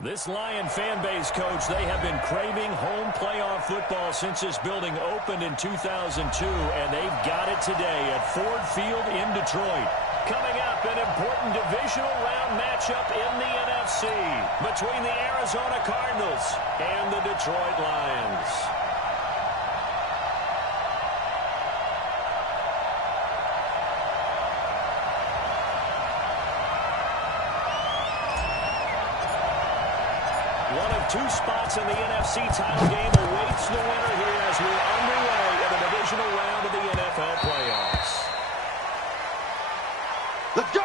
This Lion fan base, Coach, they have been craving home playoff football since this building opened in 2002, and they've got it today at Ford Field in Detroit. Coming up, an important divisional round matchup in the NFC between the Arizona Cardinals and the Detroit Lions. One of two spots in the NFC title game awaits the winner here as we're underway in the divisional round of the NFL playoffs. Let's go!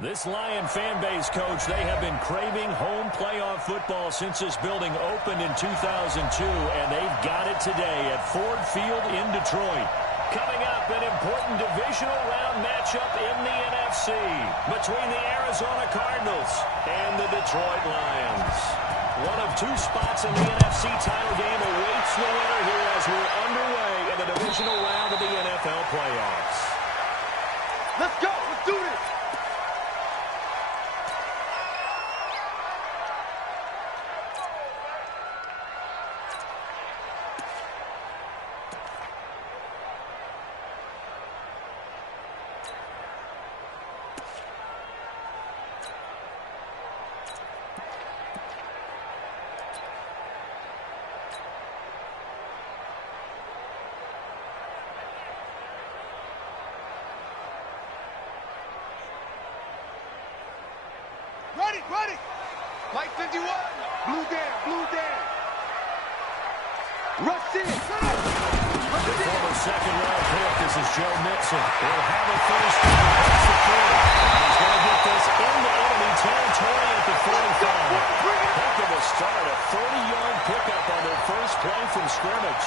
This Lion fan base, Coach, they have been craving home playoff football since this building opened in 2002, and they've got it today at Ford Field in Detroit. Coming up, an important divisional round matchup in the NFC between the Arizona Cardinals and the Detroit Lions. One of two spots in the NFC title game awaits the winner here as we're underway in the divisional round of the NFL playoffs. Let's go. Let's do this. Ready. Mike 51. Blue down. Rush in. The former second-round pick, this is Joe Mixon. Will have a first down across the 40. He's going to get this into enemy territory at the 45. Heck of a start, a 30-yard pickup on their first play from scrimmage.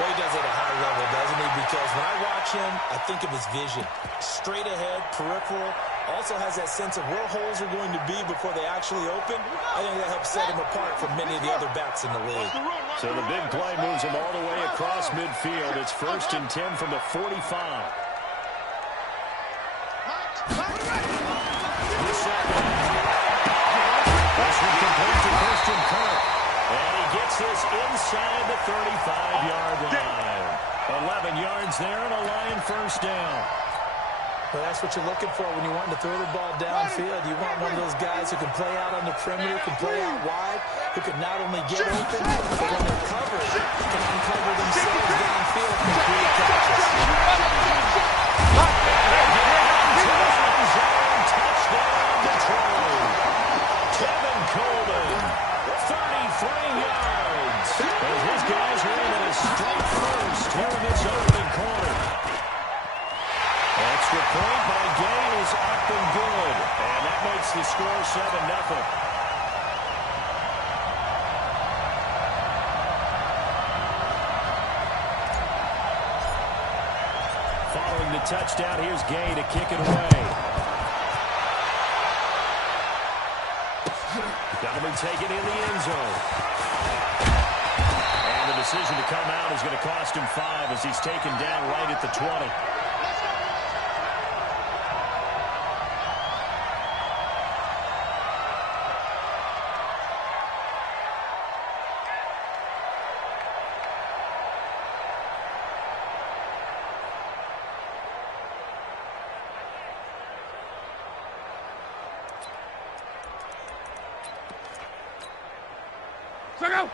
Well, he does it at a high level, doesn't he? Because when I watch him, I think of his vision. Straight ahead, peripheral. Also has that sense of where holes are going to be before they actually open. I think that helps set him apart from many of the other backs in the league. So the big play moves him all the way across midfield. It's 1st and 10 from the 45. This one complete to Christian Kirk. And he gets this inside the 35-yard line. 11 yards there and a Lion first down. Well, that's what you're looking for when you want to throw the ball downfield. You want one of those guys who can play out on the perimeter, can play out wide, who can not only get open, but when they're covered, can uncover themselves downfield and create catches. Touchdown, Detroit. Kevin Coleman, 33 yards. As his guys are able to strike first here in this opening quarter. Extra point by Gay is up and good. And that makes the score 7-0. Following the touchdown, here's Gay to kick it away. That'll be taken in the end zone. And the decision to come out is going to cost him 5 as he's taken down right at the 20. Check out.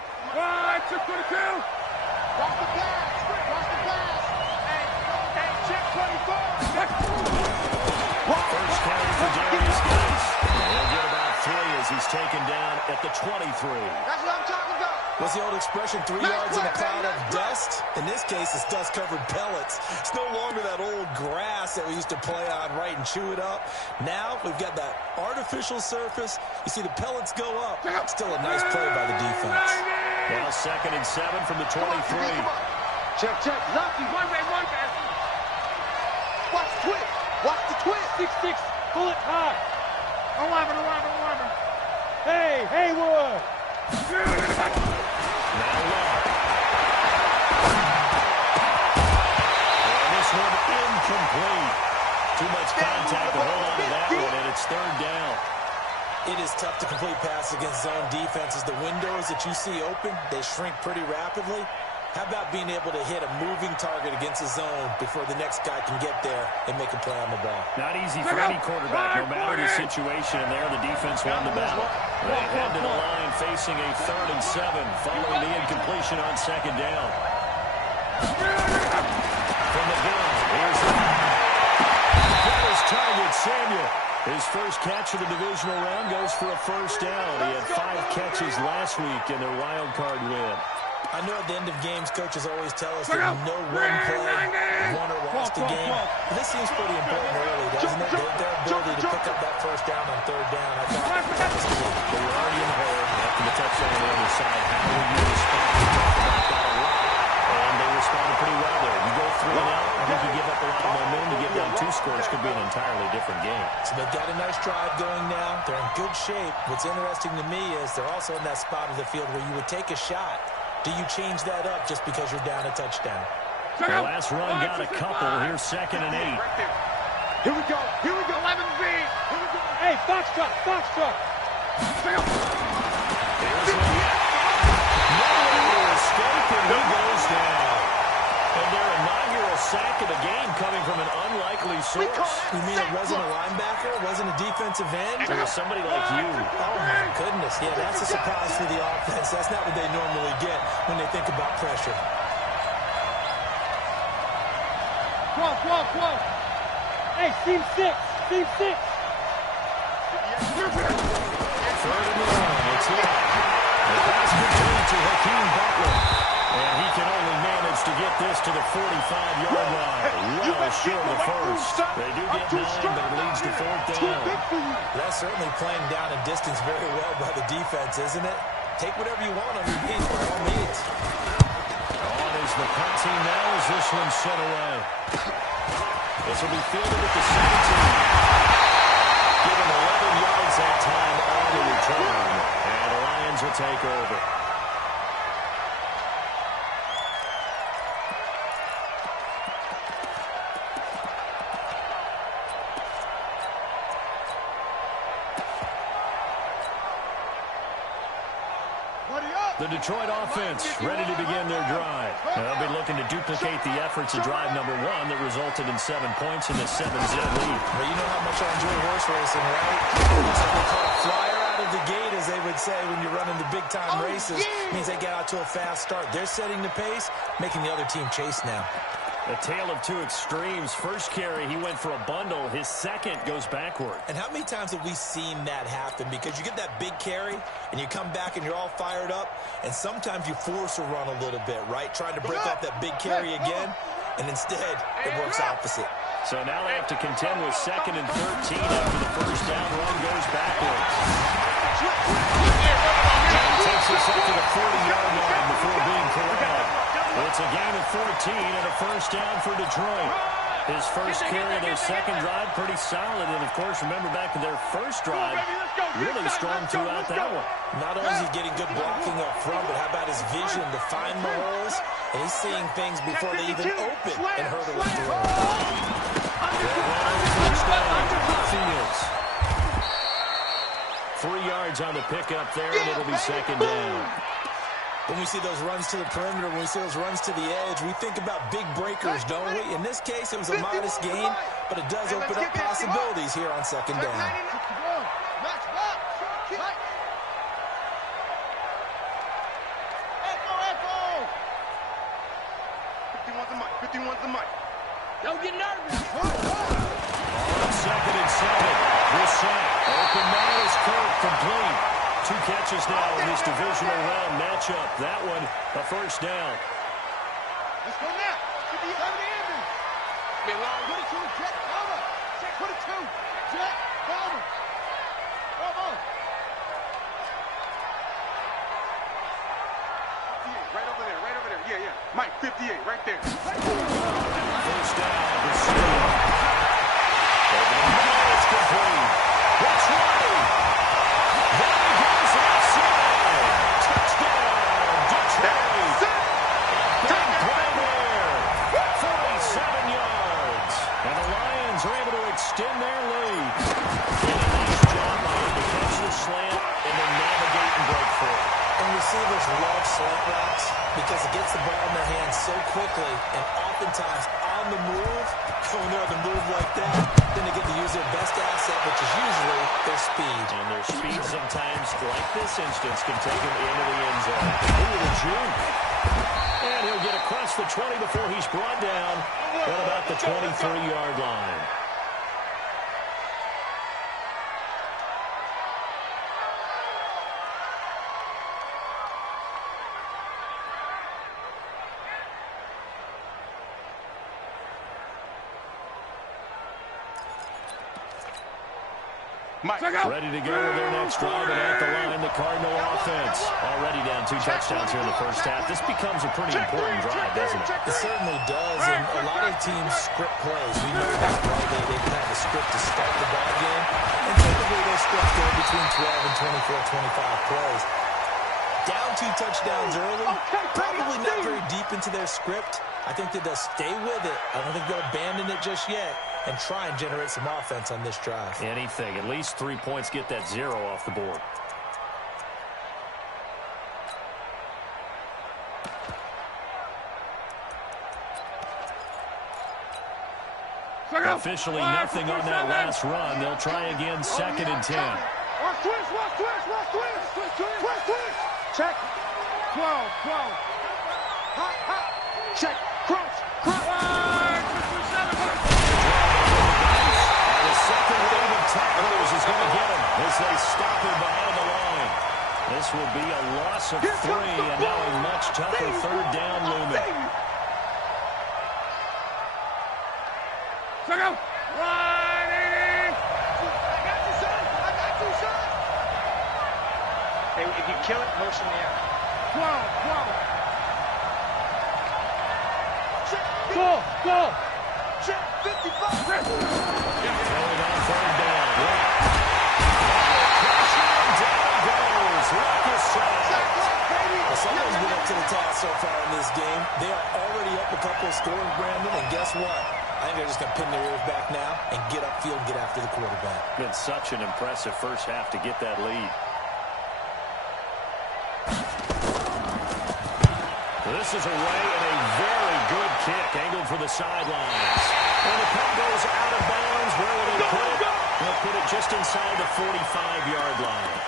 622. Watch the pass. Hey, check 24. First carry for Darius Guice. He'll get about 3 as he's taken down at the 23. That's what I'm talking about. What's the old expression, 3 yards in a cloud of dust? In this case, it's dust-covered pellets. It's no longer that old grass that we used to play on, right, and chew it up. Now we've got that artificial surface. You see the pellets go up. Still a nice play by the defense. Now 2nd and 7 from the 23. Check. Lucky. One way. Watch the twist. Watch the twist. 6-6. Pull it high. 11. Hey, Haywood. Now left. And this one incomplete. Too much contact to hold on to that one, and it's 3rd down. It is tough to complete passes against zone defenses. The windows that you see open, they shrink pretty rapidly. How about being able to hit a moving target against a zone before the next guy can get there and make a play on the ball? Not easy for any quarterback, no matter the situation. And there, the defense won the battle. They head to the line facing a 3rd and 7 following the incompletion on 2nd down. From the gun, here's that is target Samuel. His first catch of the divisional round goes for a first down. He had 5 catches last week in their wild card win. I know at the end of games, coaches always tell us that no one play won or lost a game. But this seems pretty important early, doesn't it? Their ability to pick up that turnovers, could be an entirely different game. So they've got a nice drive going now. They're in good shape. What's interesting to me is they're also in that spot of the field where you would take a shot. Do you change that up just because you're down a touchdown? The last run got a couple. Here's 2nd and 8. Here we go. Here we go. 11B. Here we go. Hey, Foxtrot. Foxtrot. Nowhere to escape, and he goes down. And their inaugural sack of the game coming from an unlikely source. You mean it wasn't a linebacker? It wasn't a defensive end? It was somebody like you. Oh, my goodness. Yeah, that's a surprise for the offense. That's not what they normally get when they think about pressure. 12. Hey, team 6. Team 6. Third and long. It's locked. The pass complete to Hakeem Butler. And he can only manage to get this to the 45-yard line. Well short of the first. They do get 9, but it leads to 4th down. That's certainly playing down a distance very well by the defense, isn't it? Take whatever you want underneath, by all means. On is the punt team now as this one's sent away. This will be fielded at the 17. Given 11 yards that time on the return. And the Lions will take over. The Detroit offense ready to begin their drive. They'll be looking to duplicate the efforts of drive number 1 that resulted in 7 points in the 7-zip lead. Well, you know how much I enjoy horse racing, right? Looks like they caught a flyer out of the gate, as they would say, when you're running the big-time races. Means they get out to a fast start. They're setting the pace, making the other team chase now. A tale of two extremes. First carry, he went for a bundle. His second goes backward. And how many times have we seen that happen? Because you get that big carry, and you come back and you're all fired up, and sometimes you force a run a little bit, right? Trying to break off that big carry again, and instead it works opposite. So now they have to contend with 2nd and 13 after the first down run goes backwards. And takes this up to the 40-yard line before being corralled. It's a gain of 14 and a first down for Detroit. His first carry of their second drive, pretty solid. And, of course, remember back to their first drive, really strong throughout that one. Not only is he getting good blocking up front, but how about his vision to find the holes? And he's seeing things before they even open and hurdle through. First down, Fields. 3 yards on the pickup there, and it'll be 2nd down. When we see those runs to the perimeter, when we see those runs to the edge, we think about big breakers, don't we? In this case, it was a modest gain, but it does open up possibilities here on 2nd down. Don't get nervous. On 2nd and 7, this sack. Open man is Kirk, complete. 2 catches now in this divisional round matchup. That one, a first down. Let's go now. Should be 7 Andrews. Put it to Jet Palmer. Put it to Jet Palmer. Bravo. Right over there. Yeah. Mike, 58, right there. First down, the Steelers. Over the middle, it's complete. That's right. There he goes outside. Touchdown, Detroit. Big play there. 47 yards. And the Lions are able to extend their lead. And a nice job by him to catch the slant and then navigate and break for it. And receivers love slant routes because it gets the ball in their hands so quickly, and oftentimes on the move, when they're on the move like that, then they get to use their best asset, which is usually their speed. And their speed sometimes, like this instance, can take him into the end zone. Ooh, the juke. And he'll get across the 20 before he's brought down at about the 23-yard line. Ready to go with their next drive, and at the line, the Cardinal offense. Already down 2 touchdowns here in the first half. This becomes a pretty important drive, doesn't it? It certainly does, and a lot of teams script plays. We know that, right? They have a script to start the ball game, and typically those scripts go between 12 and 24, 25 plays. Down 2 touchdowns early, probably not very deep into their script. I think that they'll stay with it. I don't think they'll abandon it just yet and try and generate some offense on this drive. Anything. At least 3 points, get that 0 off the board. Officially nothing on that last run. They'll try again, 2nd and 10. Watch twist. Check. 12. Check. Crunch. The second wave of tacklers is going to get him as they stop him behind the line. This will be a loss of 3, and now a much tougher 3rd down looming. Check out. 180. I got you, son. Hey, if you kill it, motion the air. 12. Go. Check 55. Going on 3rd down. Well, someone's been up to the task so far in this game. They are already up a couple of scores, Brandon, and guess what? I think they're just going to pin their ears back now and get upfield and get after the quarterback. Been such an impressive first half to get that lead. This is away and a very good kick angled for the sidelines. And the puck goes out of bounds. Where will they put it? They'll put it just inside the 45-yard line.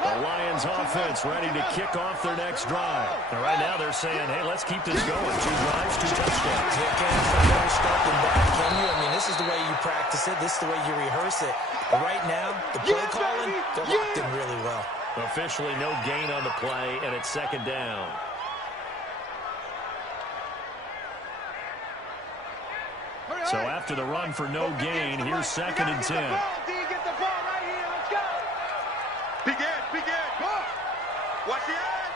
The Lions offense ready to kick off their next drive. And right now they're saying, hey, let's keep this going. 2 drives, 2 touchdowns. You can't start them back, can you? I mean, this is the way you practice it. This is the way you rehearse it. But right now, the play calling, they're locked in really well. Officially no gain on the play, and it's 2nd down. So after the run for no gain, here's 2nd and 10. Big Ed. Watch the edge.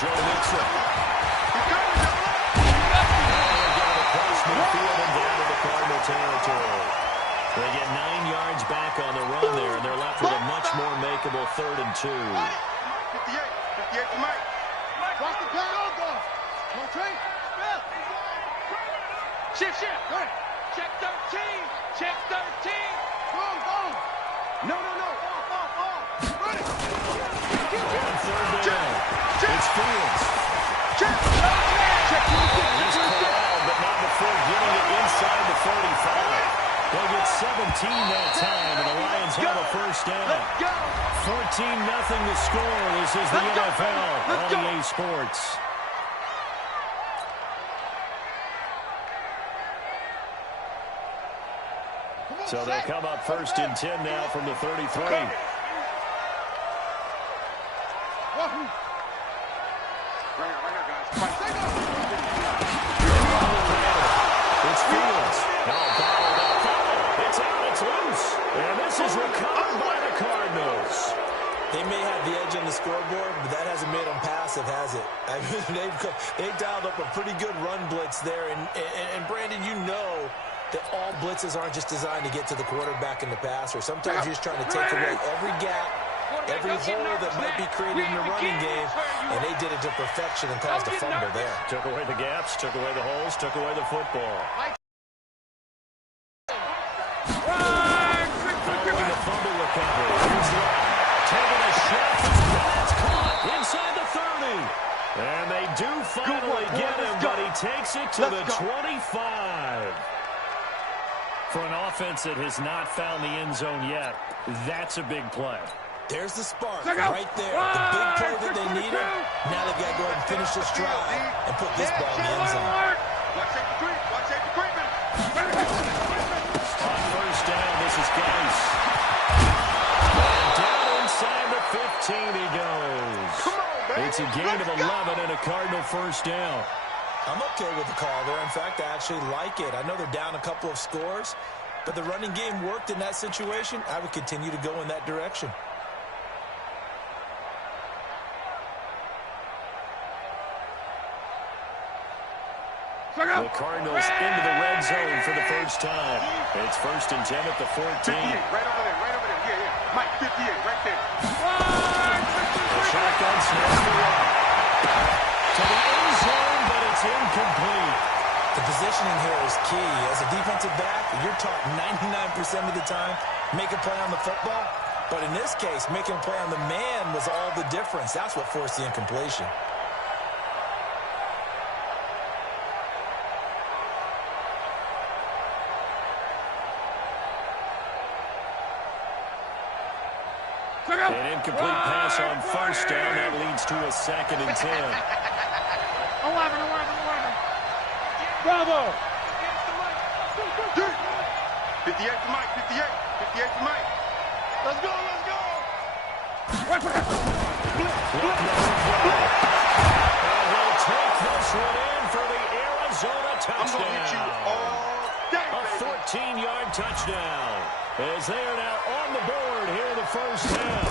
Joe Mixon. Across midfield and down to the Cardinal territory. They get 9 yards back on the run there, and they're left with a much more makeable 3rd and 2. 58 to Mike. Watch the play. Go. Train. Shift. Check 13. Check 13. Go. No. Run it. On 3rd down, it's Fields. Check. He's corralled, but not before getting it inside the 45. They'll get 17 that time, and the Lions have a first down. 14-0 to score. This is the NFL on EA Sports. So they'll come up 1st and 10 now from the 33. It's Fields. It's out. It's loose. And this is recovered by the Cardinals. They may have the edge on the scoreboard, but that hasn't made them passive, has it? I mean, they've dialed up a pretty good run blitz there. And Brandon, you know that all blitzes aren't just designed to get to the quarterback in the pass, or sometimes you're just trying to take away every gap, every hole that might be created in the running game, and they did it to perfection and caused a fumble there. Took away the gaps, took away the holes, took away the football. Following the fumble recovery, here's Love. Taking a shot, that's caught inside the 30. And they do finally get him, but he takes it to the 25. For an offense that has not found the end zone yet, that's a big play. There's the spark right there. The big play that they needed. Now they've got to go ahead and finish this drive and put this ball in the end zone. Watch safety treatment. On 1st down, this is Geis. Down inside the 15 he goes. It's a gain of 11 and a Cardinal first down. I'm okay with the call there. In fact, I actually like it. I know they're down a couple of scores, but the running game worked in that situation. I would continue to go in that direction. The Cardinals into the red zone for the first time. It's 1st and 10 at the 14. 58, right over there, right over there. Yeah, yeah. Mike, 58, right there. The shotgun snaps the one. To the end zone, but it's incomplete. The positioning here is key. As a defensive back, you're taught 99% of the time, make a play on the football. But in this case, making a play on the man was all the difference. That's what forced the incompletion. An incomplete pass on first down. That leads to a 2nd and 10. 11. Bravo. 58 to Mike, 58. 58 to Mike. Let's go, let's go. And he'll take this one in for the Arizona touchdown. I'm going to hit you all day, A baby. 14-yard touchdown. As they are now on the board here in the first half.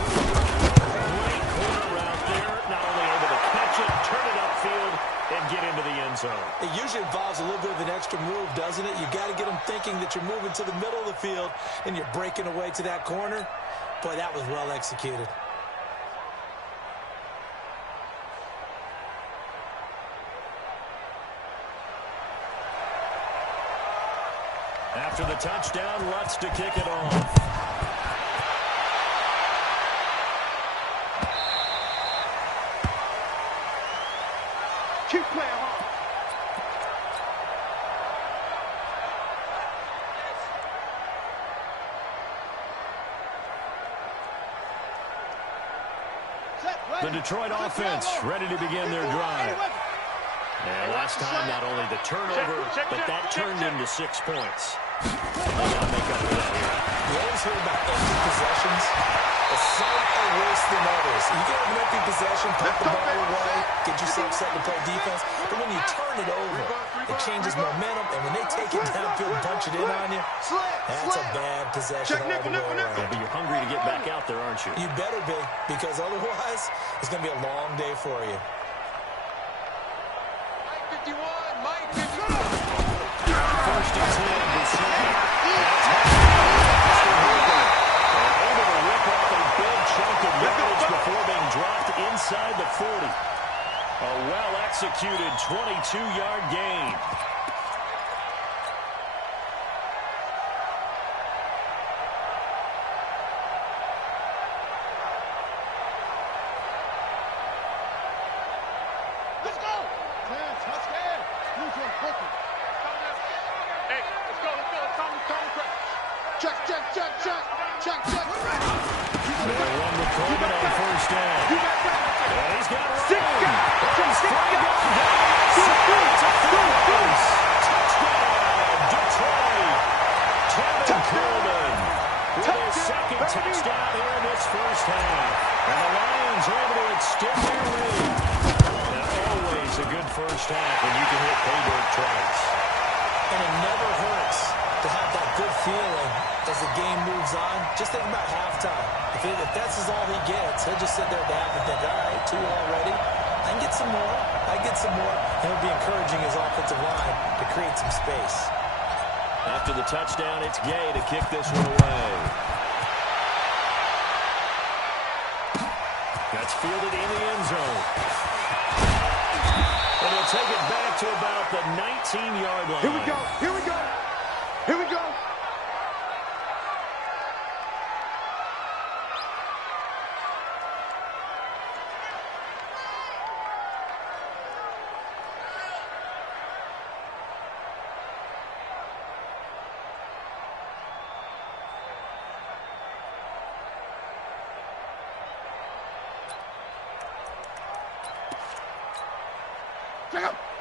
Great corner route there. Not only able to catch it, turn it upfield, and get into the end zone. It usually involves a little bit of an extra move, doesn't it? You've got to get them thinking that you're moving to the middle of the field and you're breaking away to that corner. Boy, that was well executed. After the touchdown, Lutz to kick it off. Keep playing hard. The Detroit offense ready to begin their drive. And last time, not only the turnover, but that turned into 6 points. They got to make up for that here. You always hear about empty possessions, but some are worse than others. You get an empty possession, put the ball away, get yourself set to play defense, but when you turn it over, it changes momentum, and when they take it downfield and punch it in on you, that's a bad possession all the way around. Yeah, but you're hungry to get back out there, aren't you? You better be, because otherwise, it's going to be a long day for you. Mike 51, Mike 51. 1st and 10 to Sam. Able to rip off a big chunk of yardage before being dropped inside the 40. A well-executed 22-yard gain. Let's go. Touchdown. Hey, let's go, let's go. Tom. Check. They'll run with Coleman on first down. And he's got room. Touchdown, Detroit. Tevin Coleman with his 2nd touchdown here in this first half. And the Lions are able to extend their lead. Now, always a good first half when you can hit pay dirt twice. And it never hurts to have that good feeling as the game moves on. Just think about halftime. If that's all he gets, he'll just sit there at the half and think, all right, 2 already. I can get some more. And he'll be encouraging his offensive line to create some space. After the touchdown, it's Gay to kick this one away. That's fielded in the end zone. And he'll take it back to about the 19-yard line. Here we go.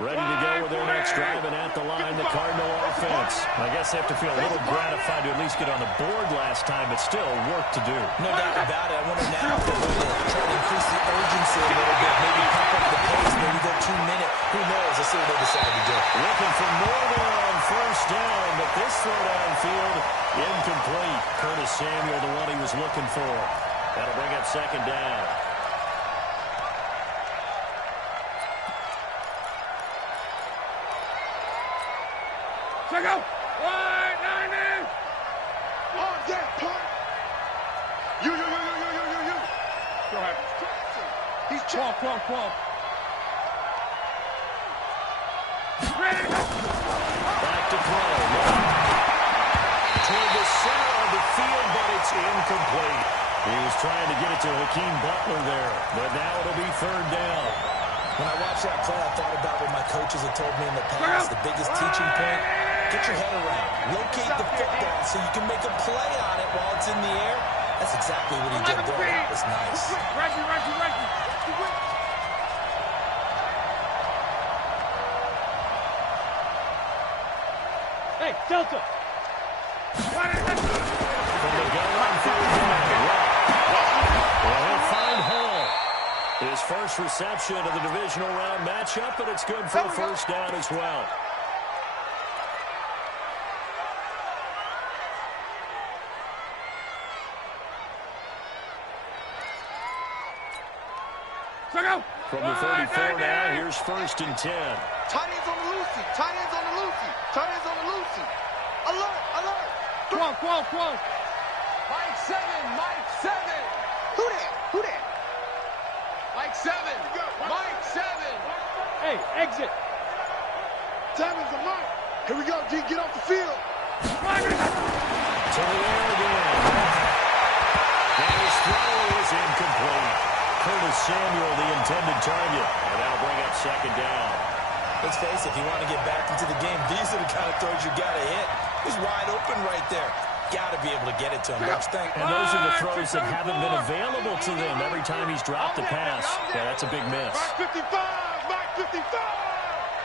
Ready to go with their next drive, and at the line, the Cardinal offense. I guess they have to feel a little gratified to at least get on the board last time, but still work to do. No doubt about it. I wonder now if they're going to try to increase the urgency a little bit, maybe Who knows? Let's see what they decide to do. Looking for more there on first down, but this throw downfield incomplete. Curtis Samuel, the one he was looking for. That'll bring up second down. Check out. Wide, 90. On that punt. You. Go ahead. He's 12. Ready. Back to throw. Toward the center of the field, but it's incomplete. He was trying to get it to Hakeem Butler there, but now it'll be third down. When I watched that play, I thought about what my coaches had told me in the past. The biggest teaching point, get your head around. Locate the football so you can make a play on it while it's in the air. That's exactly what he did there. That was nice. Reggie. Hey, Delta. From the gun on third down. Well, he'll find Hall. His first reception of the divisional round matchup, but it's good for a first down as well. From the 34 now, here's first and 10. Tight ends on the Lucy. Alert. 12. Mike 7. Who that? Mike 7. Hey, exit. Tammy's a mark. Here we go, G. Get off the field. To the air again. And his throw is incomplete. Curtis Samuel, the intended target. And that'll bring up second down. Let's face it, if you want to get back into the game, these are the kind of throws you got to hit. He's wide open right there. Got to be able to get it to him. Don't you think? And those are the throws that haven't been available to them every time he's dropped a pass. Yeah, that's a big miss. Mike 55.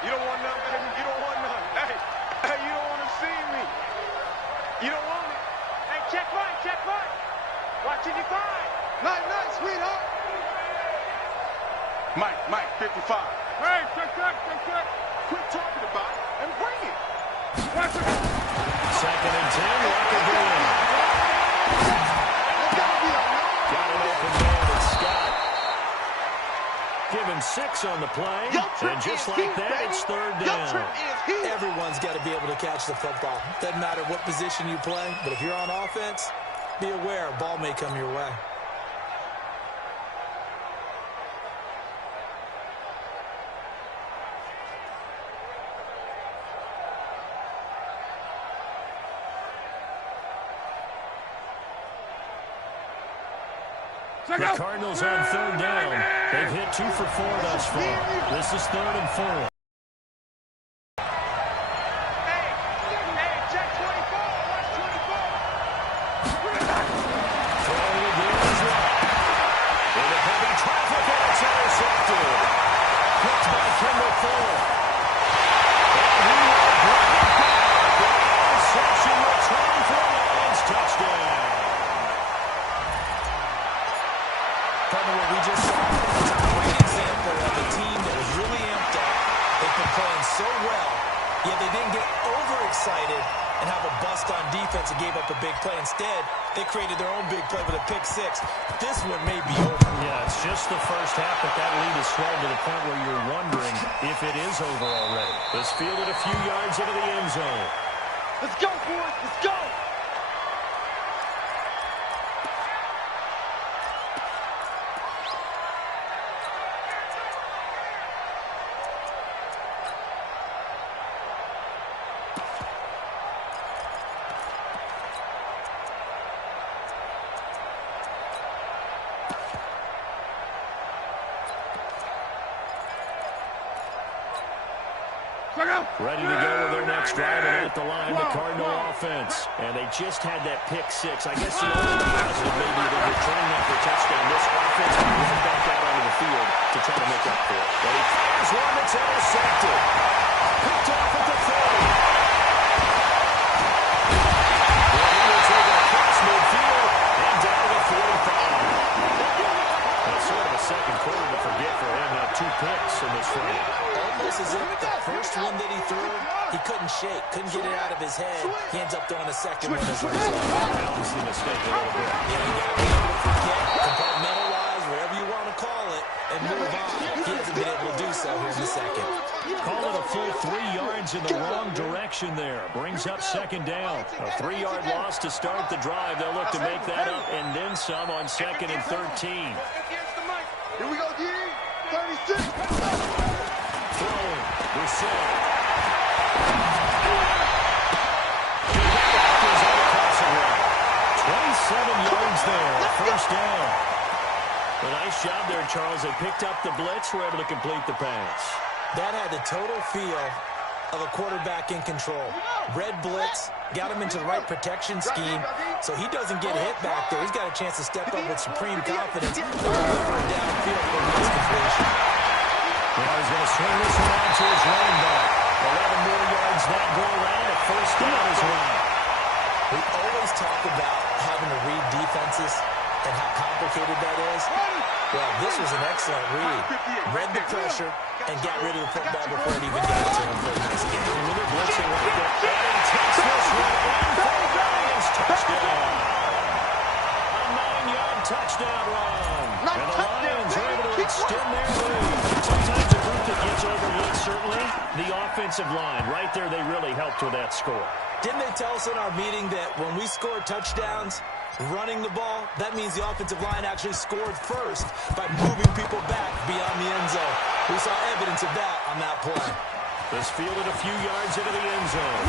You don't want none, baby. You don't want none. Hey, you don't want to see me. You don't want it. Hey, check right. Watching you find. Night, sweetheart. Mike, 55. Hey, check. Quit talking about it and bring it. Second and 10, lock again. Got an open man, it's Scott. Given 6 on the play, and just like that, it's third down. Everyone's got to be able to catch the football. Doesn't matter what position you play, but if you're on offense, be aware a ball may come your way. The Cardinals on third down. They've hit 2 for 4 thus far. This is 3rd and 4. Hey, check 24. Watch 24. Throwing again is right. Into heavy traffic, and it's intercepted. Picked by Kendall Fuller. And he will bring it back. The interception return for a Lions touchdown. What we just saw, it's a great example of a team that was really amped up. They've been playing so well, yet they didn't get overexcited and have a bust on defense and gave up a big play. Instead, they created their own big play with a pick 6. This one may be over. Yeah, it's just the first half, but that lead is swelled to the point where you're wondering if it is over already. This fielded a few yards into the end zone. Let's go, boys. Let's go. Ready to go with their next drive, and at the line, the Cardinal offense. And they just had that pick 6. I guess the only positive maybe they're returning that for a touchdown. This offense can run back out onto the field to try to make up for it. But he fires one that's intercepted. Picked off at the 30. And he will take it across midfield and down to the 45. That's sort of a second quarter to forget for him. Had 2 picks in this frame. almost as if the first one that he threw, he couldn't shake, couldn't get it out of his head. He ends up throwing a second one as a result. Obviously a mistake a little bit. Yeah, you got to be able to forget, compartmentalize, whatever you want to call it, and move on. He hasn't been able to do so here in the second. Call it a full 3 yards in the wrong direction there. Brings up second down. A 3-yard loss to start the drive. They'll look to make that up and then some on second and 13. Here we go, D. 36. Throwing. Rousseau. 27 yards there. First down. A nice job there, Charles. They picked up the blitz, were able to complete the pass. That had the total feel of a quarterback in control. Red blitz, got him into the right protection scheme, so he doesn't get hit back there. He's got a chance to step up with supreme confidence and deliver it downfield for a nice completion. Now he's going to swing this around to his running back. 11 more yards that go around. A first down as well. We always talk about having to read defenses and how complicated that is. Well, this was an excellent read. Read the pressure and got rid of the football before it even got to him for a nice game. With it blitzing right there. And takes this one in for the Lions. Touchdown. A 9-yard touchdown run. And the Lions are able to extend their lead. Sometimes a group that gets overlooked, certainly. The offensive line. Right there, they really helped with that score. Didn't they tell us in our meeting that when we score touchdowns, running the ball, that means the offensive line actually scored first by moving people back beyond the end zone. We saw evidence of that on that play. This fielded a few yards into the end zone.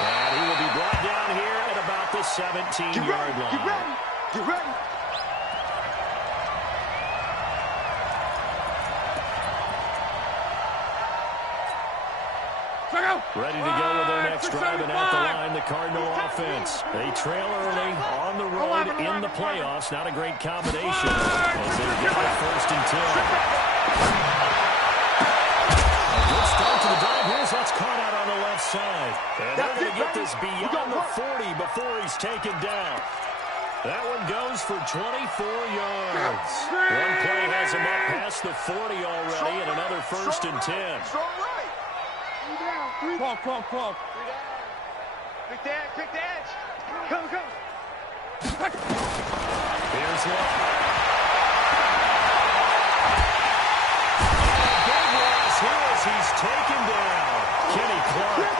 And he will be brought down here at about the 17-yard line. Get ready. Get ready. Ready to go with their next drive, and at the line, the Cardinal offense. They trail early on the road in the playoffs. Not a great combination as they get it first and 10. A good start to the drive. Here's what's caught out on the left side. And they're going to get this beyond the 40 before he's taken down. That one goes for 24 yards. One play has him up past the 40 already, and another first and 10. Call. Quick the edge. Come. Here's one. Big loss here as he's taken down. Kenny Clark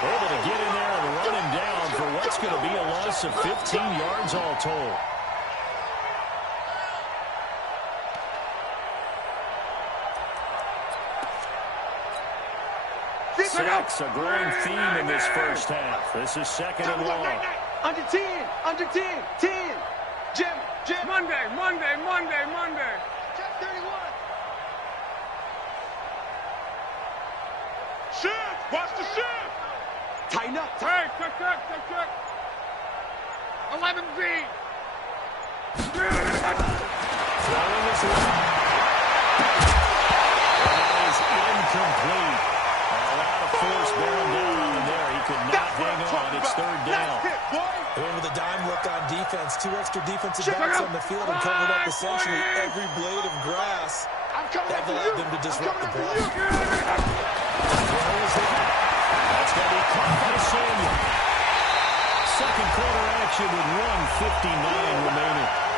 able to get in there and run him down for what's going to be a loss of 15 yards all told. Sacks, a growing theme in this first half. This is second and long. Under 10. 10. Jim. Monday. Check 31. Shift! Watch the shift! Tighten up. Hey, check. 11B. Throwing this one. That is incomplete. Force bearing down on him there. He could not hang on. It's third down. Going with a dime look on defense. 2 extra defensive backs on the field and covered up essentially every blade of grass. That allowed them to disrupt the play. That's going to be caught by Samuel. Second quarter action with 1:59 remaining.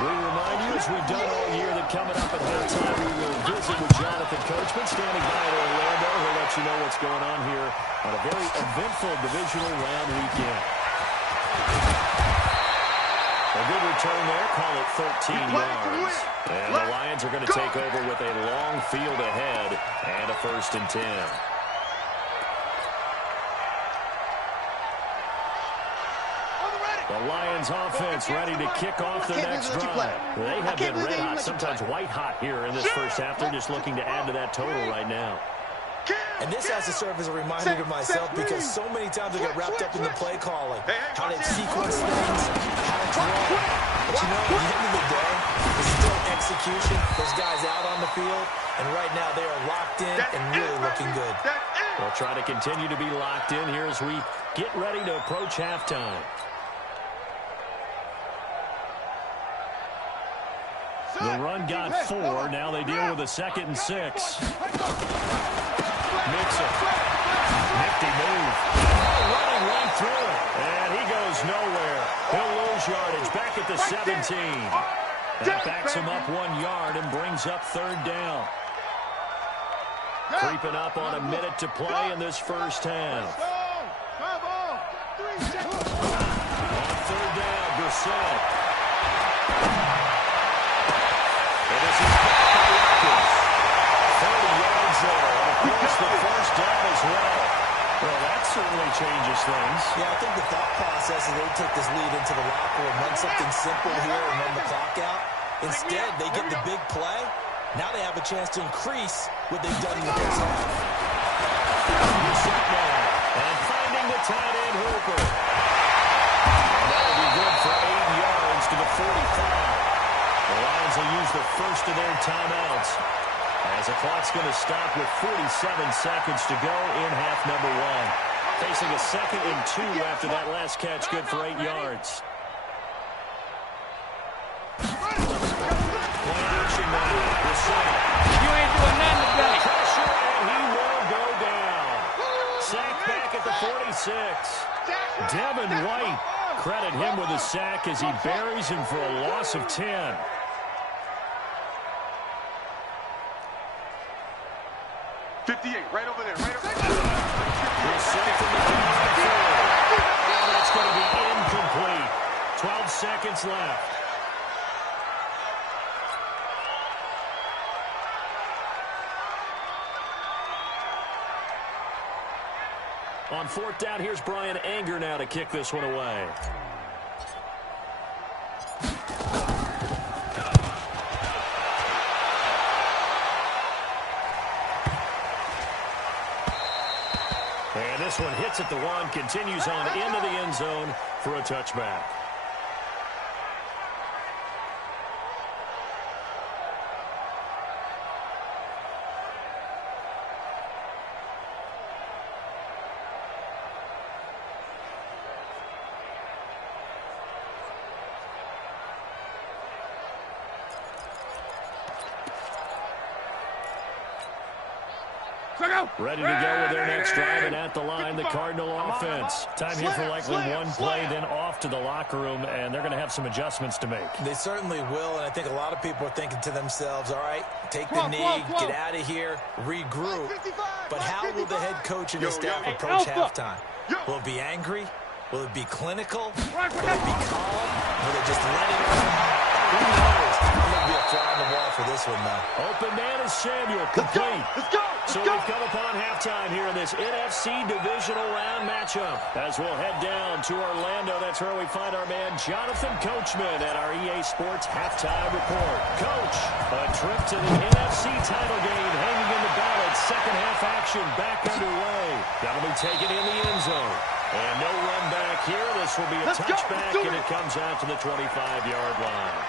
We remind you, as we've done all year, that coming up at halftime, we will visit with Jonathan Coachman, standing by in Orlando. He'll let you know what's going on here on a very eventful divisional round weekend. A good return there. Call it 13 yards. And the Lions are going to take over with a long field ahead and a first and 10. The Lions offense ready to kick off their next drive. They have been red hot, sometimes white hot here in this first half. They're just looking to add to that total right now. And this has to serve as a reminder to myself because so many times I get wrapped up in the play calling, how they sequence things, how to draw. But you know, at the end of the day, it's still execution. Those guys out on the field, and right now they are locked in and really looking good. We'll try to continue to be locked in here as we get ready to approach halftime. The run got 4. Now they deal with a 2nd and 6. Mixon. Nifty move. Running right through it. And he goes nowhere. He'll lose yardage back at the 17. That backs him up 1 yard and brings up 3rd down. Creeping up on a minute to play in this first half. On 3rd down, Brissett. And this is 30 yards there. And of course, the first down as well. Well, that certainly changes things. Yeah, I think the thought process is they take this lead into the locker room, run something simple here and run the clock out. Instead, they get the big play. Now they have a chance to increase what they've done in the first half. And finding the tight end Hooper. And that'll be good for 8 yards to the 45. The Lions will use the first of their timeouts as the clock's going to stop with 47 seconds to go in half number 1. Facing a 2nd and 2 after that last catch, good for 8 yards. You ain't doing nothing today. Pressure, and he will go down. Sack back at the 46. Devin White, credit him with a sack as he buries him for a loss of 10. Right over there, right over there. And it's going to be incomplete. 12 seconds left. On 4th down, here's Brian Anger now to kick this one away. And this one hits at the 1, continues on into the end zone for a touchback. Ready to go with their next drive, and at the line, the Cardinal offense. Time here for likely one play, then off to the locker room, and they're going to have some adjustments to make. They certainly will, and I think a lot of people are thinking to themselves, all right, take the knee, get out of here, regroup. But how will the head coach and his staff approach halftime? Will it be angry? Will it be clinical? Will it be calm? Will it just let it go? Who knows? I'm going to be a fly on the wall for this one, though. Open man is Samuel, complete. So we've come upon halftime here in this NFC Divisional Round matchup. As we'll head down to Orlando, that's where we find our man Jonathan Coachman at our EA Sports Halftime Report. Coach, a trip to the NFC title game hanging in the balance. Second half action back underway. That'll be taken in the end zone. And no run back here. This will be a touchback, and it comes out to the 25-yard line.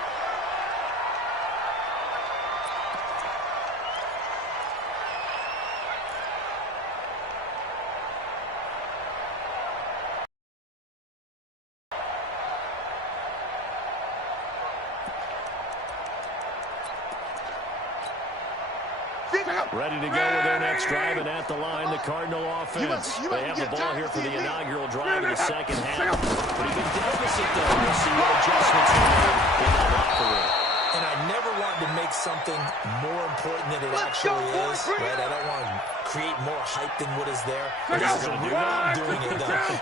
Ready to go with their next drive, and at the line, the Cardinal offense. They have the ball here for the inaugural drive of the second half. Pretty good deficit, though. We'll see what adjustments are made in the locker room. And I never wanted to make something more important than it actually is, right? I don't want to create more hype than what is there. But this is a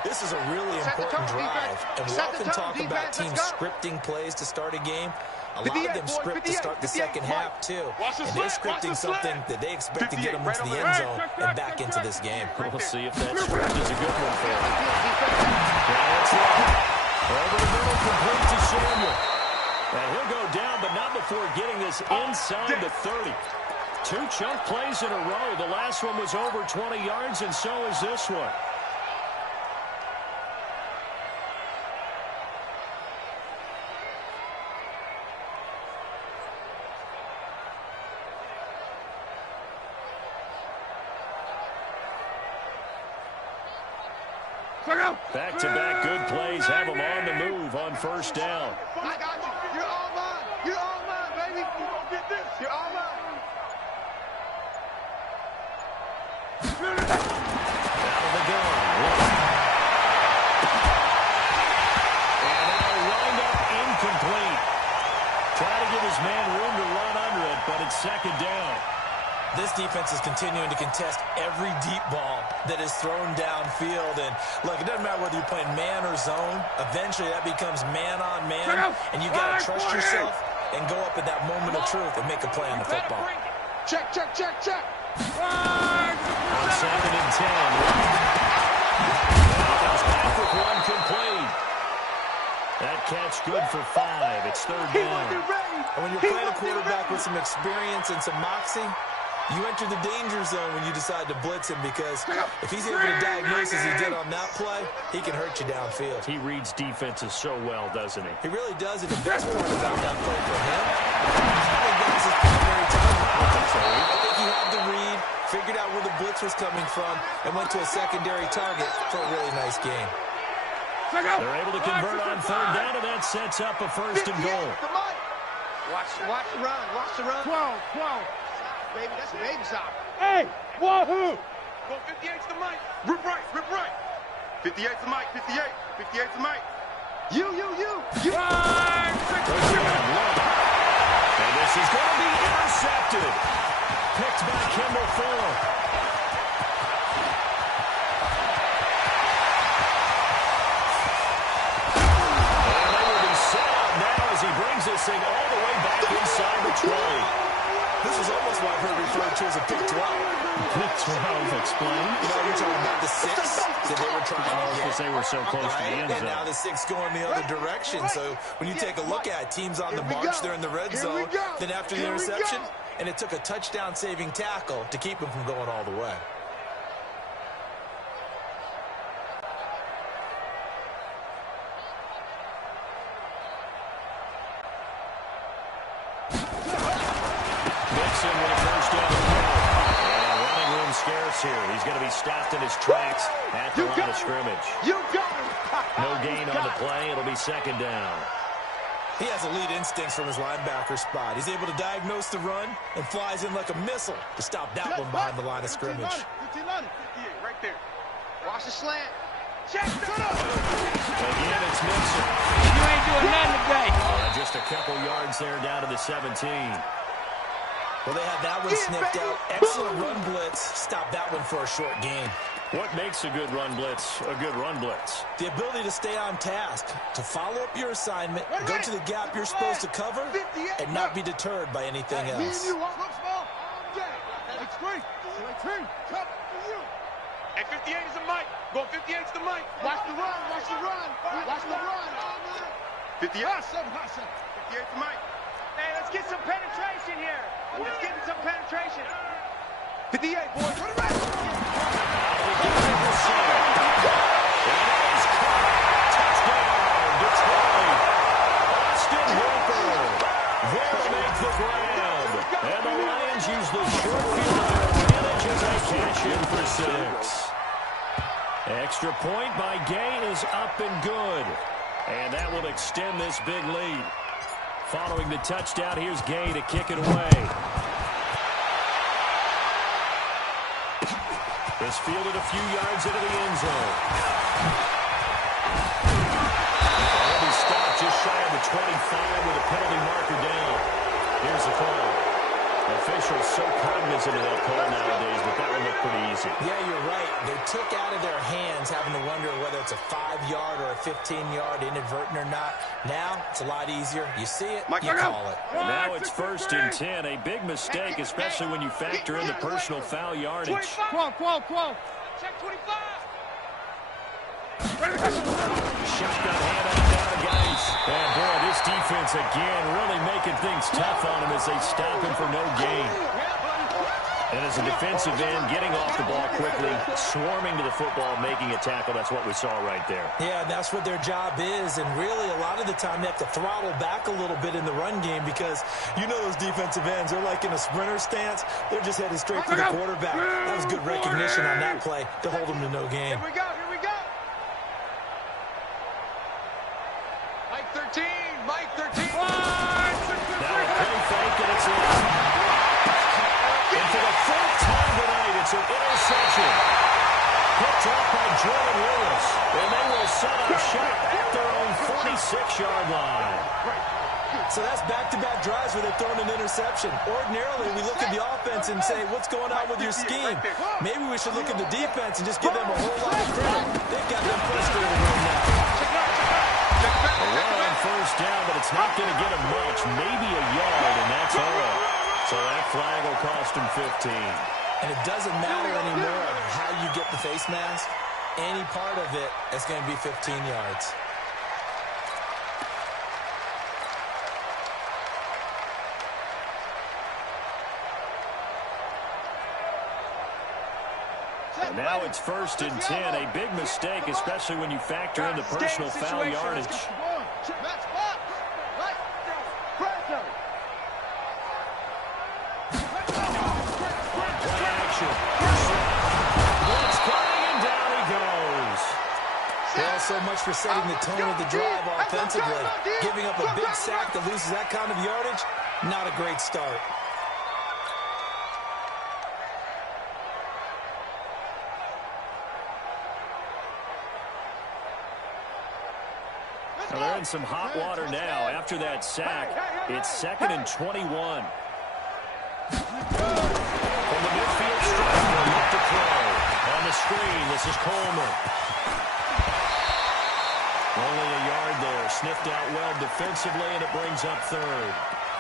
This is a really important drive. And we often talk about teams scripting plays to start a game. A lot of them script to start the second half, too. And they're scripting something that they expect to get them into the end zone and back into this game. We'll see if that script is a good one for them. Now it's over the middle, complete to Samuel. And he'll go down, but not before getting this inside the 30. 2 chunk plays in a row. The last one was over 20 yards, and so is this one. Back-to-back good plays have them on the move on first down. I got you. You're all mine. You're all mine, baby. give his man room to run under it, but it's second down. This defense is continuing to contest every deep ball that is thrown downfield. And, look, it doesn't matter whether you're playing man or zone. Eventually, that becomes man-on-man, and you got to trust yourself and go up at that moment of truth and make a play on the football. Check, check, check, check. On 2nd and 10. Comes back with one complete. That catch good for 5. It's third down. And when you're playing a quarterback with some experience and some moxie, you enter the danger zone when you decide to blitz him, because if he's able to diagnose as he did on that play, he can hurt you downfield. He reads defenses so well, doesn't he? He really does, and the best part about that play for him, I think that was his primary target. I think he had the read, figured out where the blitz was coming from, and went to a secondary target for a really nice game. They're able to convert on third down, and that sets up a first and goal. Watch the run. Watch the run. 12. Baby, that's a baby stop. Hey, wahoo! Go 58 to Mike. Rip right, rip right. 58 to Mike, 58. 58 to Mike. You. And this is going to be intercepted. Picked by Kendall Fuller. And they will be set out now as he brings this thing all the way back inside the 20. This is almost what I've heard referred to as a Big 12. Big 12, explain. You know, you're talking about the 6 that they were trying to get. Because they were so close to the end And zone. now the 6 going the other direction. So when you take a look at it, teams on the march, they're in the red zone. Then after the interception, and it took a touchdown-saving tackle to keep them from going all the way. With a first down. And running room scarce here. He's going to be stopped in his tracks at the line of scrimmage. No gain on the play. It'll be second down. He has elite instincts from his linebacker spot. He's able to diagnose the run and flies in like a missile to stop that one behind the line of scrimmage. 15 line. 58, right there. Watch the slant. Again, it's Mixon. You ain't doing nothing today. Just a couple yards there down to the 17. Well, they had that one sniffed out. Excellent run blitz. Stop that one for a short gain. What makes a good run blitz a good run blitz? The ability to stay on task, to follow up your assignment, go to the gap you're supposed to cover, and not be deterred by anything else. And 58 is the Mike. Go 58 is the Mike. Watch the run. 58. 58 to Mike. Hey, let's get some penetration here. Let's get some penetration. 58, boys. Put it right. And the Lions use the short field advantage as they cash in for 6. Extra point by Gay is up and good. And that will extend this big lead. Following the touchdown, here's Gay to kick it away. Is fielded a few yards into the end zone. And he stopped just shy of the 25 with a penalty marker down. Here's the call. Officials so cognizant of that call nowadays, but that one looked pretty easy. Yeah, you're right. They took out of their hands having to wonder whether it's a 5-yard or a 15-yard inadvertent or not. Now, it's a lot easier. You see it, you call it. And now it's 1st and 10. A big mistake, especially when you factor in the personal foul yardage. Quo. Check 25. Shotgun handoff down to Geis. And boy, this defense again really making things tough on him as they stop him for no gain. And as a defensive end, getting off the ball quickly, swarming to the football, making a tackle. That's what we saw right there. Yeah, and that's what their job is. And really, a lot of the time, they have to throttle back a little bit in the run game because you know those defensive ends, they're like in a sprinter stance. They're just headed straight for the quarterback. That was good recognition on that play to hold them to no gain. Here we go. Mike 13. Now a play fake, and it's in. And for the 4th time tonight, it's an interception. Picked up by Jordan Lewis. And they will set up shop at their own 46-yard line. So So that's back-to-back drives where they've thrown an interception. Ordinarily, we look at the offense and say, what's going on with your scheme? Maybe we should look at the defense and just give them a whole lot of credit. They've got them frustrated right now. Well, on first down, but it's not going to get him much. Maybe a yard, and that's all. So that flag will cost him 15. And it doesn't matter anymore how you get the face mask. Any part of it is going to be 15 yards. And now it's 1st and 10. A big mistake, especially when you factor in the personal foul yardage. Well, so much for setting the tone of the drive offensively. Giving up a big sack that loses that kind of yardage, not a great start. Well, they're in some hot water now. After that sack, it's 2nd and 21. From the midfield striker, left to throw. On the screen, this is Coleman. Only a yard there. Sniffed out well defensively, and it brings up 3rd.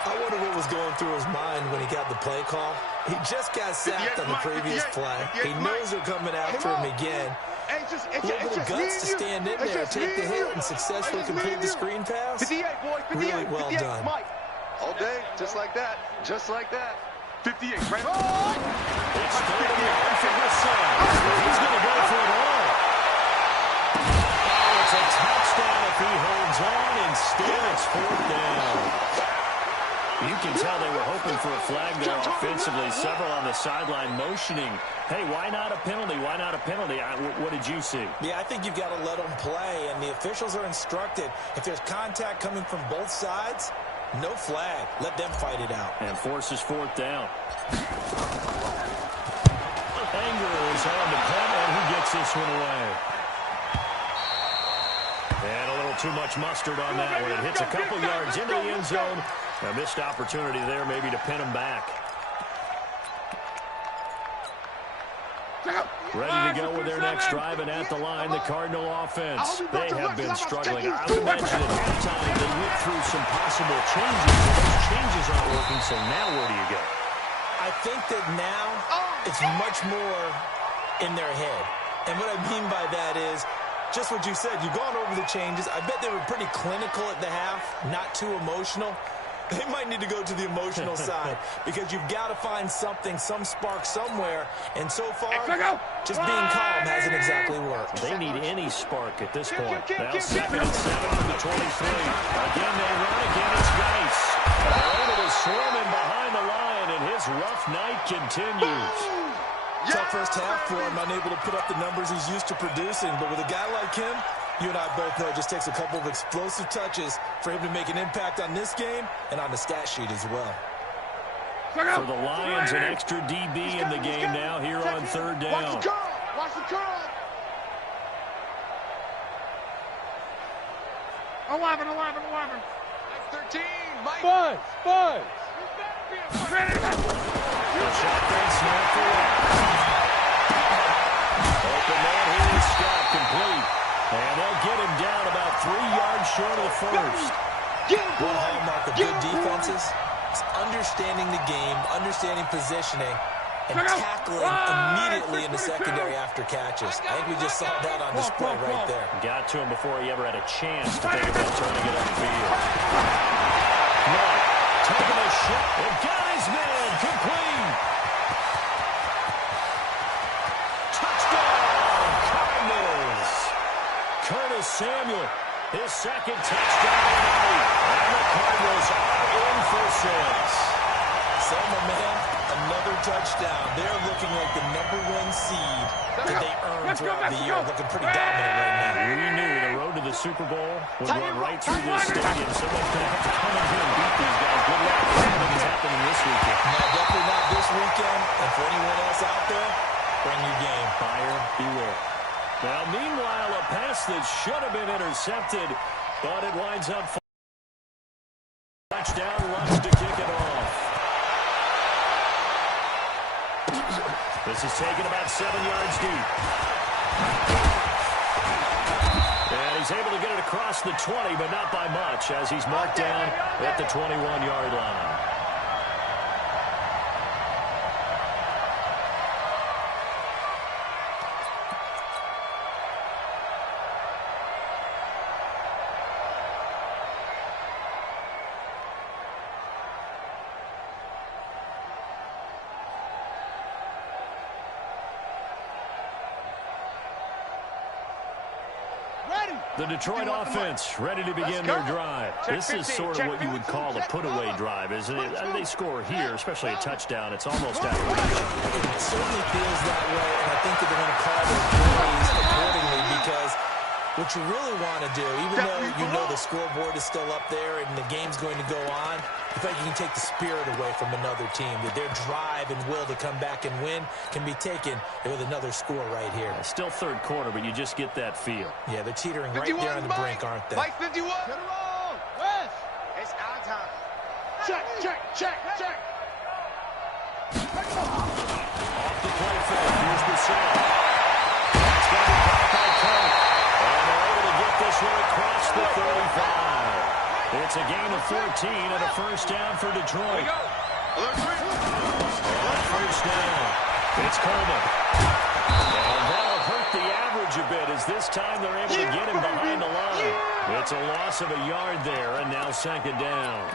I wonder what was going through his mind when he got the play call. He just got sacked on the previous play. He knows they're coming after him again. A little bit of guts to stand in there, take the hit, and successfully complete the screen pass. Really well done. All day, just like that. Just like that. 58, right? It's 3rd and 1 for Gasol. He's going to go for it all. Oh, it's a touchdown if he holds on. Instead, it's 4th down. You can tell they were hoping for a flag there offensively. Several on the sideline motioning. Hey, why not a penalty? Why not a penalty? What did you see? Yeah, I think you've got to let them play, and the officials are instructed. If there's contact coming from both sides, no flag. Let them fight it out. And forces 4th down. Anger is on the punt, and he gets this one away. And a little too much mustard on that one. It hits a couple yards into the end zone. A missed opportunity there maybe to pin him back. Ready to go with their next drive, and at the line, the Cardinal offense. They have been struggling. I would imagine at halftime they went through some possible changes. Those changes aren't working, so now where do you go? I think that now it's much more in their head. And what I mean by that is just what you said. You've gone over the changes. I bet they were pretty clinical at the half, not too emotional. They might need to go to the emotional side because you've got to find something, some spark somewhere. And so far, just being calm hasn't exactly worked. They need any spark at this point. Now 2nd and 7 from the 23. Again, they run again. It's Geis. They're able to swarm him behind the line, and his rough night continues. Tough first half for him, unable to put up the numbers he's used to producing. But with a guy like him, you and I both know it just takes a couple of explosive touches for him to make an impact on this game and on the stat sheet as well. For the Lions, an extra DB in the game now here on 3rd down. Watch the curl. Watch the curl. 11. 13, Mike. Buzz. Shotgun snap for open man here is Scott, complete. And they'll get him down about 3 yards short of the first. One hallmark of good defenses is understanding the game, understanding positioning, and tackling immediately in the secondary after catches. I think we just saw that on display right there. Got to him before he ever had a chance to think about turning it upfield. Clark taking a shot and got his man complete. Touchdown, Cardinals. Curtis Samuel, his 2nd touchdown of the night. And the Cardinals are in for 6. So, my man, another touchdown. They're looking like the #1 seed that they earned throughout the year. Looking pretty dominant right now. We knew the road to the Super Bowl would run right through this stadium. Someone's going to have to come in here and beat these guys. Good luck. Nothing's happening this weekend. No, definitely not this weekend. And for anyone else out there, bring your game. Buyer beware. Now, meanwhile, a pass that should have been intercepted, but it winds up touchdown, wants to kick it off. This is taken about 7 yards deep. And he's able to get it across the 20, but not by much, as he's marked down at the 21-yard line. The Detroit offense ready to begin their drive. This is sort of what you would call a put-away drive, isn't it? They score here, especially a touchdown. It's almost out of reach. It certainly feels that way, and I think that they're going to call their plays accordingly because what you really want to do, even though you know the scoreboard is still up there and the game's going to go on, I think you can take the spirit away from another team. That their drive and will to come back and win can be taken with another score right here. Still third quarter, but you just get that feel. Yeah, they're teetering right there on the brink, aren't they? Mike 51. Get it on. West. It's our time. Check, check, check, check. Off the play fake. Here's the set. That's going to be caught by Colt. And they're able to get this one across the 35. It's a gain of 14 and a first down for Detroit. On first down, it's Coleman. And that'll hurt the average a bit as this time they're able to get him behind the line. It's a loss of a yard there, and now second down.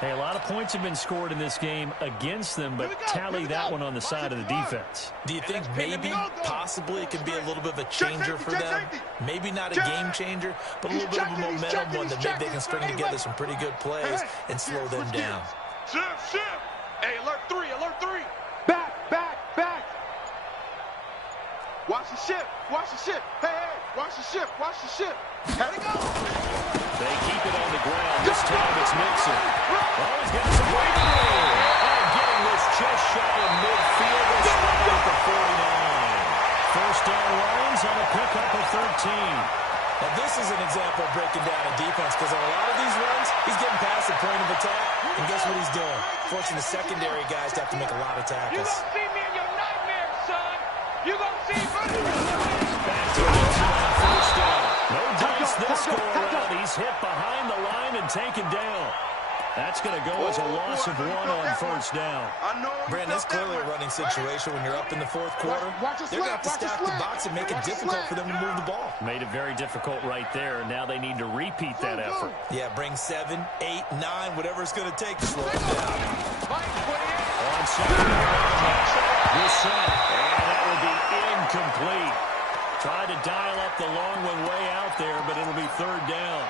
Hey, a lot of points have been scored in this game against them, but tally that one on the side of the defense. Do you think maybe, possibly, it could be a little bit of a changer for them? Maybe not a game changer, but a little bit of a momentum one that maybe they can string together some pretty good plays and slow them down. Shift. Hey, alert 3, alert 3. Back. Watch the ship. Hey, watch the ship. How'd it go? They keep it on the ground. This time it's Mixon. Oh, he's got some wiggle room. And getting this just shy of midfield. They're starting at the 49. First down Lions on a pickup of 13. Now, this is an example of breaking down a defense because on a lot of these runs, he's getting past the point of attack, and guess what he's doing? Forcing the secondary guys to have to make a lot of tackles. You gonna see me in your nightmares, son. You gonna see me. Back to Mixon on first down. No dice this go around. He's hit behind the line and taken down. That's going to go as a loss of 1 on first down. Brandon, it's clearly a running situation when you're up in the fourth quarter. They're going to have to stack the box and make it difficult for them to move the ball. Made it very difficult right there. Now they need to repeat that effort. Yeah, bring 7, 8, 9, whatever it's going to take to slow them down. On second down, this set, and that will be incomplete. Tried to dial up the long one way out there, but it'll be third down.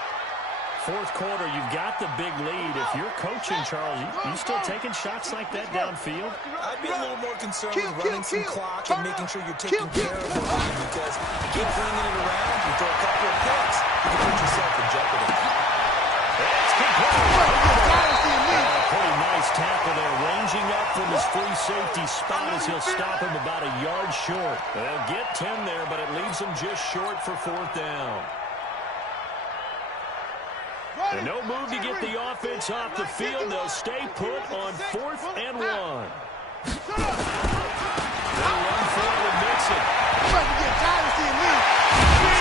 Fourth quarter, you've got the big lead. If you're coaching, Charles, you still taking shots like that downfield? I'd be a little more concerned with running some clock and making sure you're taking care of the lead because you keep bringing it around, you throw a couple of picks, you can put yourself in jeopardy. It's complete. Pretty nice tackle there, ranging up from his free safety spot as he'll stop him about a yard short. They'll get 10 there, but it leaves him just short for fourth down. And no move to get the offense off the field. They'll stay put on 4th and 1. They run forward with Mixon.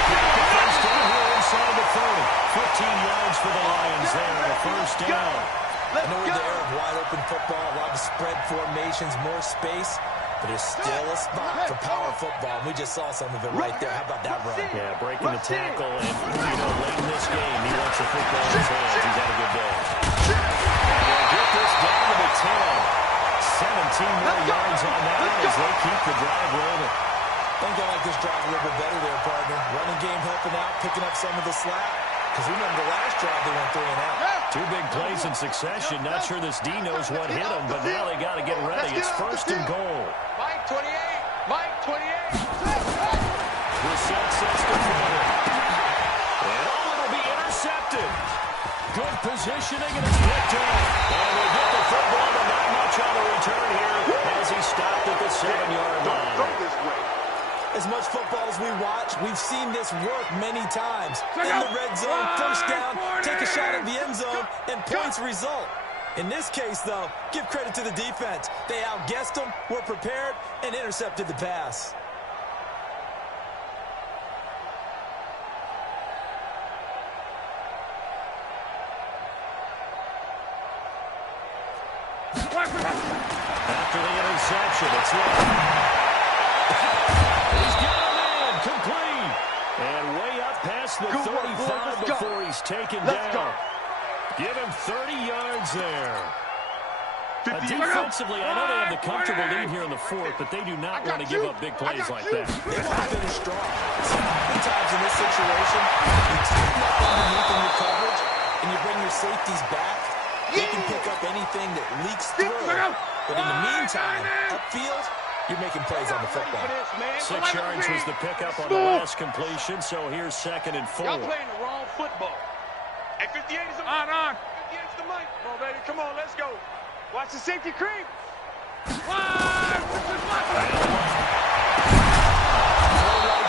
The first down here inside the 30. 15 yards for the Lions there on a first down. I know we're in the era of wide-open football, a lot of spread formations, more space, but there's still a spot for power football. We just saw some of it right there. How about that run? Yeah, breaking the tackle, and late in this game, he wants the football in his hands. He's had a good day. And they'll get this down to the 10. 17 more yards on that as they keep the drive rolling. I think I like this drive a little bit better there, partner. Running game helping out, picking up some of the slack. Because remember, the last drive they went 3 and out. 2 big plays in succession. Not sure this D knows what hit him, but now they got to get ready. It's first and goal. Mike 28. Mike 28. Brissett sets the front. And it'll be intercepted. Good positioning, and it's picked up. And they get the football, but not much on the return here as he stopped at the 7-yard line. As much football as as we watch, we've seen this work many times. In the red zone, first down, take a shot at the end zone, and points result. In this case, though, give credit to the defense. They outguessed them, were prepared, and intercepted the pass. After the interception, it's left. He's got a man, complete. And way up past the 35 before he's taken down. Give him 30 yards there. Defensively, I know they have the comfortable lead here in the fourth, but they do not want to give up big plays like that. They want to finish strong. So many times in this situation, you tighten up underneath in your coverage, and you bring your safeties back. They can pick up anything that leaks through. But in the meantime, upfield, you're making plays on the football. 6 yards was the pickup on the last completion, so here's 2nd and 4. Y'all playing the wrong football. Hey, 58 is the On. 58 is the mic. Come on, baby. Come on, let's go. Watch the safety creep. Right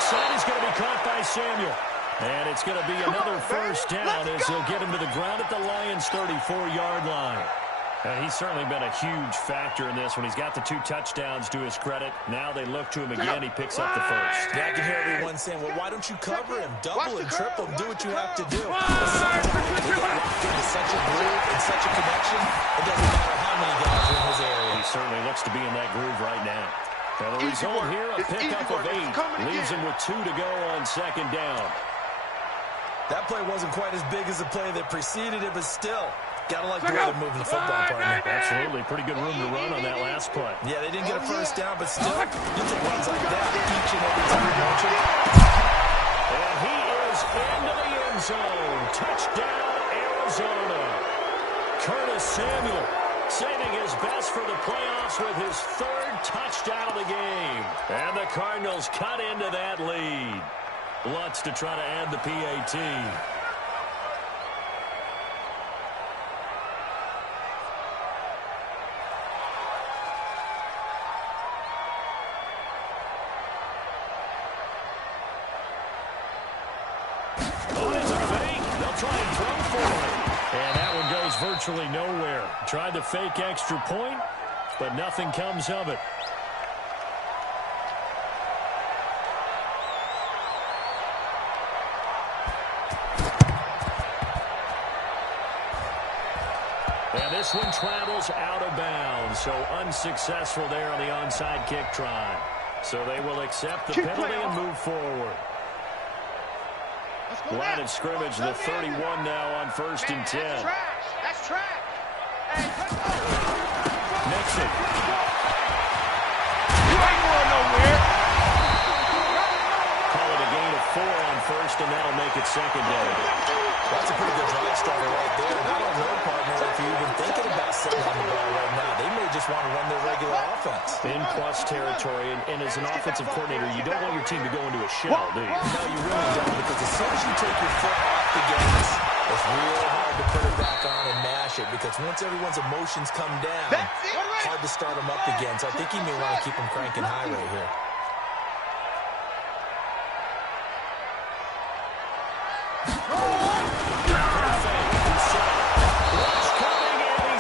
side is going to be caught by Samuel. And it's going to be another first down as he'll get him to the ground at the Lions' 34-yard line. He's certainly been a huge factor in this when he's got the 2 touchdowns to his credit. Now they look to him again. He picks up the first. Yeah, I can hear everyone saying, well, why don't you cover him? Double and triple him. Do what you have to do. But sometimes when you get locked into such a groove and such a connection, it doesn't matter how many guys are in his area. He certainly looks to be in that groove right now. Now the result here, a pickup of 8. Leaves him with 2 to go on 2nd down. That play wasn't quite as big as the play that preceded it, but still, got to like the way they're moving the football, partner. Absolutely. Pretty good room to run on that last play. Yeah, they didn't get a first down, but still, you take runs like that each and every time, don't you? And he is into the end zone. Touchdown, Arizona. Curtis Samuel saving his best for the playoffs with his 3rd touchdown of the game. And the Cardinals cut into that lead. Lutz to try to add the PAT. Oh, it's a fake. They'll try and throw for it. And that one goes virtually nowhere. Tried the fake extra point, but nothing comes of it. And this one travels out of bounds, so unsuccessful there on the onside kick try. So they will accept the penalty and move forward. Line of scrimmage, the 31 now on 1st and 10. That's trash. Nixon. You ain't going nowhere. Call it a gain of 4 on 1st, and that'll make it 2nd down. That's a pretty good drive starter right there. And I don't know, partner, if you're even thinking about sitting on the ball right now. They may just want to run their regular offense. In plus territory, and as an offensive coordinator, you don't want your team to go into a shell, do you? No, you really don't, because as soon as you take your foot off the gas, it's real hard to put it back on and mash it, because once everyone's emotions come down, hard to start them up again. So I think you may want to keep them cranking high right here.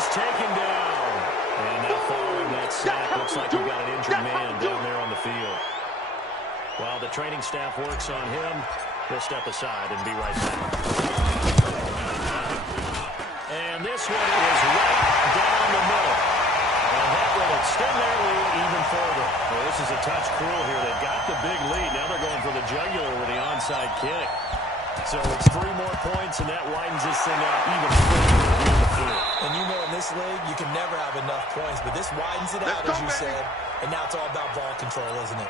Taken down. And now following that sack, looks like we've got an injured man down there on the field. While the training staff works on him, we'll step aside and be right back. And this one is right down the middle. And that will extend their lead even further. Well, this is a touch cruel here. They've got the big lead. Now they're going for the jugular with the onside kick. So it's 3 more points, and that widens this thing out even further. And you know, in this league, you can never have enough points, but this widens it out, as you said, and now it's all about ball control, isn't it?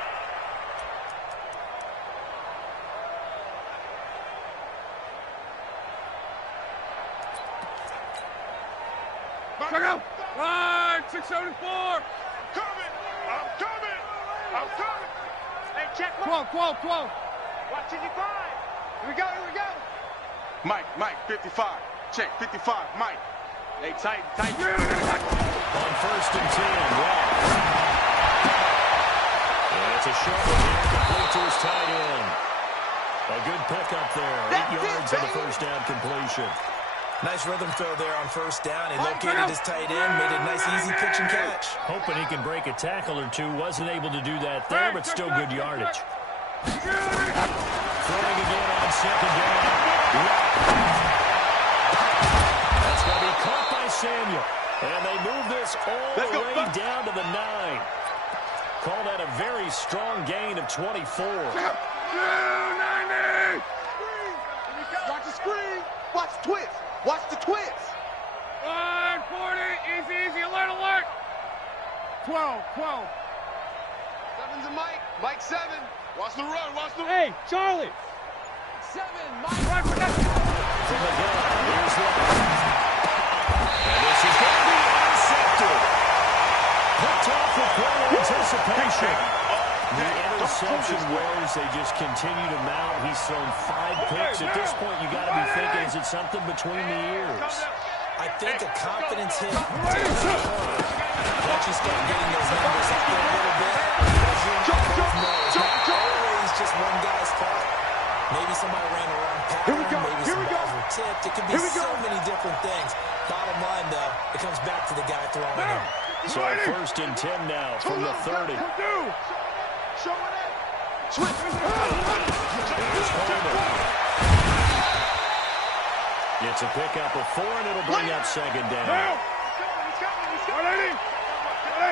Check out. Line 674. Coming! I'm coming! I'm coming! Hey, check 12. Watch it, you find. Here we go. Mike, 55. Check, 55, Mike. Hey, tight. On 1st and 10, Ross. And it's a short one here, complete to his tight end. pickup there. 8 yards on the first down completion. Nice rhythm throw there on first down. He located his tight end, made it a nice, easy pitch and catch. Hoping he can break a tackle or two. Wasn't able to do that there, but still good yardage. Throwing again on second down. That's going to be caught by Samuel. And they move this all the way down to the 9. Call that a very strong gain of 24. 290! Watch the screen. Watch the twist. Watch the twist. 140. Easy. Alert. 12. 7's a Mike. Mike 7. Watch the run. Hey, Charlie. 7. Mike. Right for that. From the gun, here's one. And this is going to be intercepted. Picked off with great anticipation. The interception wears, they just continue to mount. He's thrown 5 picks. At this point, you got to be thinking, is it something between the ears? I think a confidence hit. Once you start getting those numbers up there a little bit, it's not always just one guy's fault. Maybe somebody ran a wrong pattern. Maybe some balls were tipped. It could be so many different things. Bottom line, though, it comes back to the guy throwing it. So first and 10 now from the 30. Show it in. Switch. It's a pickup of 4, and it'll bring up second down. 180.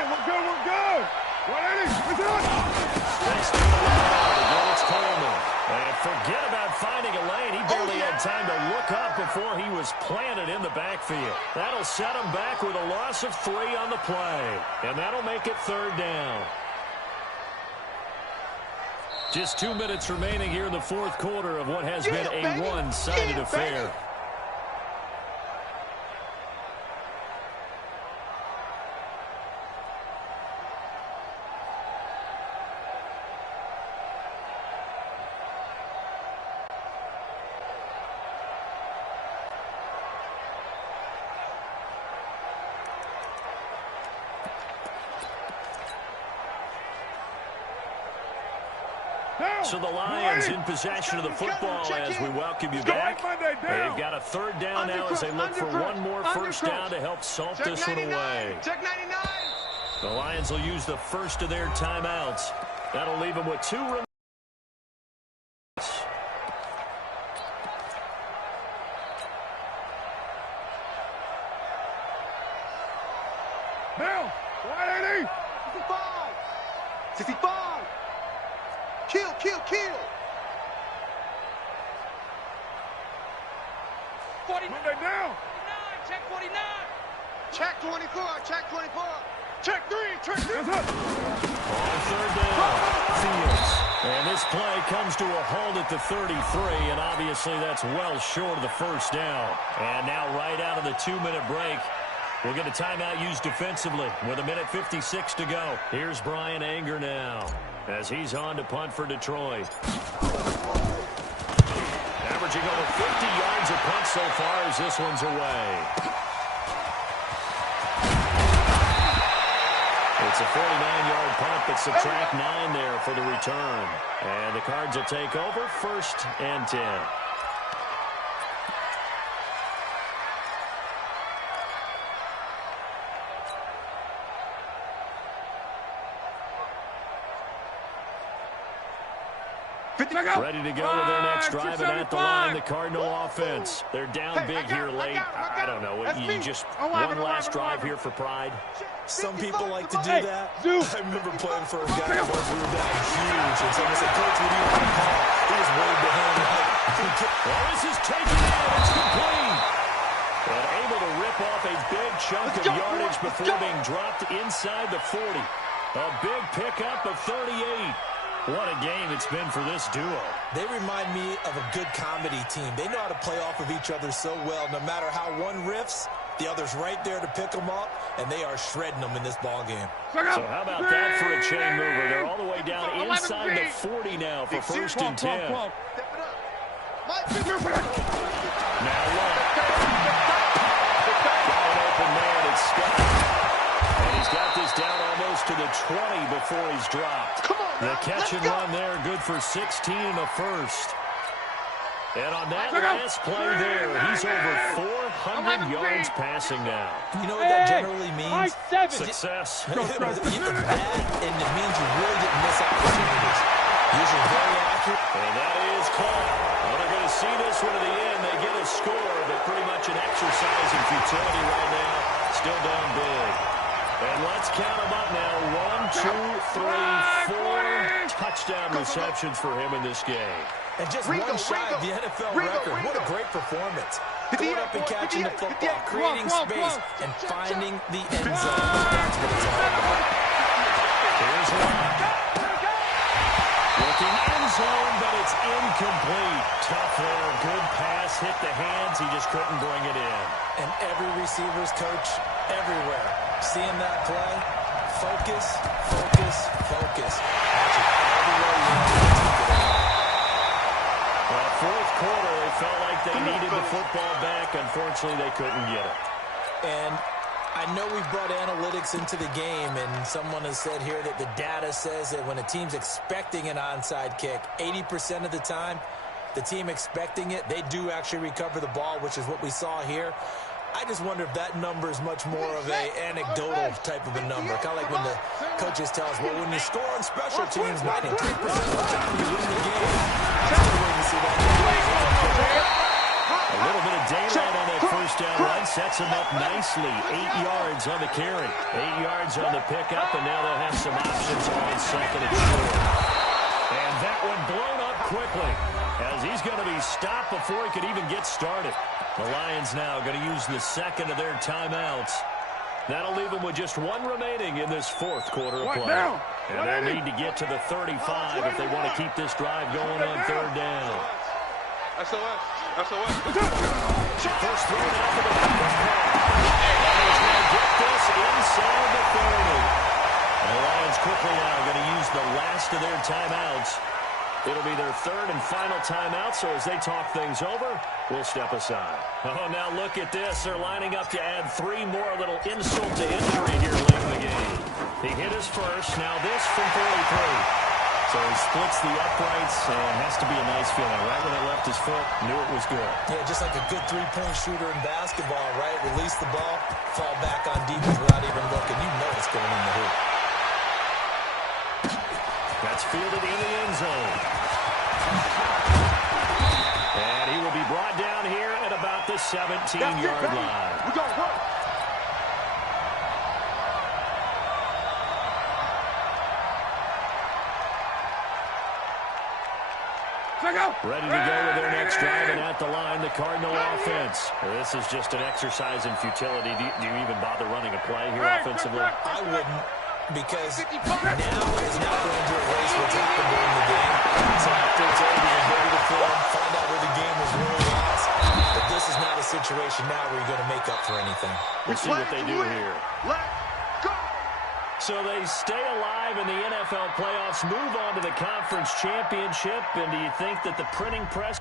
We're good. 180. Next to the line, again it's Coleman. And forget about finding a lane. He barely had time to look up before he was planted in the backfield. That'll set him back with a loss of 3 on the play. And that'll make it third down. Just 2 minutes remaining here in the fourth quarter of what has been a one-sided affair. So the Lions in possession of the football as we welcome you back. They've got a third down now as they look for one more first down to help salt this one away. Check 99. The Lions will use the first of their timeouts. That'll leave them with 2 remaining. Bill, 180. 65. Kill. 49. Down. Check 49. Check 24. Check 24. Check 3. Check 3. On third down, Fields. And this play comes to a halt at the 33, and obviously that's well short of the first down. And now right out of the 2-minute break, we'll get a timeout used defensively with 1:56 to go. Here's Brian Anger now as he's on to punt for Detroit. Averaging over 50 yards a punt so far as this one's away. It's a 49-yard punt, but subtract 9 there for the return. And the Cards will take over, 1st and 10. Ready to go with their next drive, and at the line, the Cardinal offense. They're down big here late. I don't know. You just one last drive here for pride. Some people like to do that. I remember playing for a guy once we were down huge, and someone said, "Coach, what do you want to call?" He was waving the hand like, well, this is taken out. It's complete. And able to rip off a big chunk of yardage before being dropped inside the 40. A big pickup of 38. What a game it's been for this duo. They remind me of a good comedy team. They know how to play off of each other so well. No matter how one riffs, the other's right there to pick them up, and they are shredding them in this ball game. So how about that for a chain mover? They're all the way down inside the 40 now for 1st and 10. Now look. Got an open man. It's Scott. And he's got this down almost to the 20 before he's dropped. The catch and run there, good for 16 and a first. And on that last play there, he's over 400 yards passing now. You know what that generally means? Success. That, and it means you really didn't miss opportunities. Usually very accurate. And that is caught. Well, they're going to see this one to the end. They get a score, but pretty much an exercise in futility right now. Still down big. And let's count them up now. 1, 2, 3, 4 touchdown receptions for him in this game. And just one shy of the NFL record. What a great performance. Going up and catching the football, creating space, and finding the end zone. That's what it's all about. Here's one. Looking end zone, but it's incomplete. Tough there. Good pass. Hit the hands. He just couldn't bring it in. And every receiver's coach everywhere. Seeing that play, focus, focus, focus. Watch it everywhere you want. Well, fourth quarter, they felt like they needed the football back. Unfortunately, they couldn't get it. And I know we've brought analytics into the game, and someone has said here that the data says that when a team's expecting an onside kick, 80% of the time, the team expecting it, they do actually recover the ball, which is what we saw here. I just wonder if that number is much more of a anecdotal type of a number. Kind of like when the coaches tell us, well, when you score on special teams, 93% of the time you win the game. A little bit of daylight on that first down run sets him up nicely. 8 yards on the carry, 8 yards on the pickup, and now they'll have some options on second and short. And that one blown up quickly as he's going to be stopped before he could even get started. The Lions now going to use the second of their timeouts. That'll leave them with just one remaining in this fourth quarter of play. And they'll need to get to the 35 if they want to keep this drive going on third down. SOS. SOS. First throw down for the Lions going to get this inside the 30. And the Lions quickly now going to use the last of their timeouts. It'll be their third and final timeout, so as they talk things over, we'll step aside. Oh, now look at this. They're lining up to add 3 more, a little insult to injury here late in the game. He hit his first, now this from 43. So he splits the uprights, and has to be a nice feeling. Right when it left his foot, knew it was good. Yeah, just like a good three-point shooter in basketball, right? Release the ball, fall back on defense without even looking. You know it's going in the hoop. That's fielded in the end zone. And he will be brought down here at about the 17-yard line. We're going to work. Ready to go with their next drive, and at the line, the Cardinal offense. This is just an exercise in futility. Do you even bother running a play here offensively? I wouldn't, because now is not going to erase what's happened during the game. So after it's over, you're ready to find out where the game was really lost. But this is not a situation now where you're going to make up for anything. We'll see what they do here. Let's go. So they stay alive in the NFL playoffs, move on to the conference championship, and do you think that the printing press